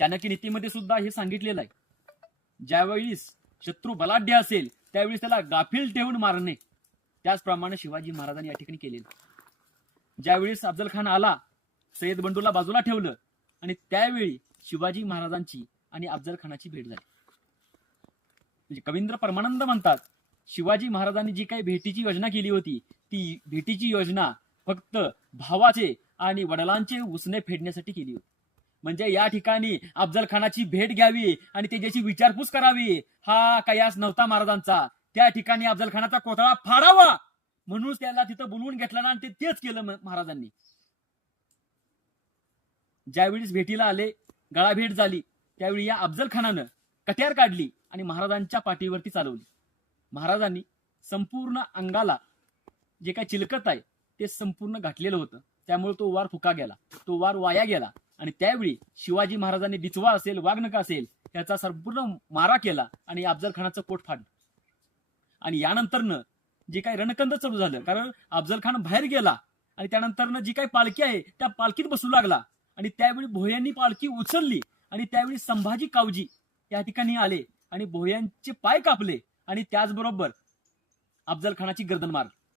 चाणक्य नीतीमध्ये सुद्धा हे सांगितलेलं आहे, ज्यावेळी शत्रू बलाढ्य असेल त्यावेळी त्याला गाफील ठेवून मारणे. त्याचप्रमाणे शिवाजी महाराजांनी या ठिकाणी केलेलं. ज्यावेळेस अफजल खान आला, सय्यद बंडूला बाजूला ठेवलं आणि त्यावेळी शिवाजी महाराजांची आणि अफजल खानाची भेट झाली. म्हणजे कवींद्र परमानंद म्हणतात, शिवाजी महाराजांनी जी काही भेटीची योजना केली होती ती भेटीची योजना फक्त भावाचे आणि वडिलांचे उसने फेडण्यासाठी केली होती. म्हणजे या ठिकाणी अफजल खानाची भेट घ्यावी आणि त्याची विचारपूस करावी हा कयास नव्हता महाराजांचा. त्या ठिकाणी अफजल खानाचा कोथळा फाडावा म्हणून त्याला तिथं बोलवून घेतलं आणि तेच केलं महाराजांनी. ज्यावेळी भेटीला आले, गळाभेट झाली, त्यावेळी या अफजल खानानं कट्यार काढली आणि महाराजांच्या पाठीवरती चालवली. महाराजांनी संपूर्ण अंगाला जे काही चिलकत आहे ते संपूर्ण घातलेलं होतं, त्यामुळे तो वार फुका गेला, तो वार वाया गेला. आणि त्यावेळी शिवाजी महाराजांनी बिचवा असेल, वाघनका असेल त्याचा संपूर्ण मारा केला आणि अफजल खानाचं पोट फाडलं. आणि यानंतरनं जे काही रणकंद चालू झालं, कारण अफजल खान बाहेर गेला आणि त्यानंतरनं जी काही पालखी आहे त्या पालखीत बसू लागला आणि त्यावेळी भोयांनी पालखी उचलली आणि त्यावेळी संभाजी कावजी या ठिकाणी आले आणि भोयांचे पाय कापले आणि त्याचबरोबर अफजल खानाची गर्दन मारली.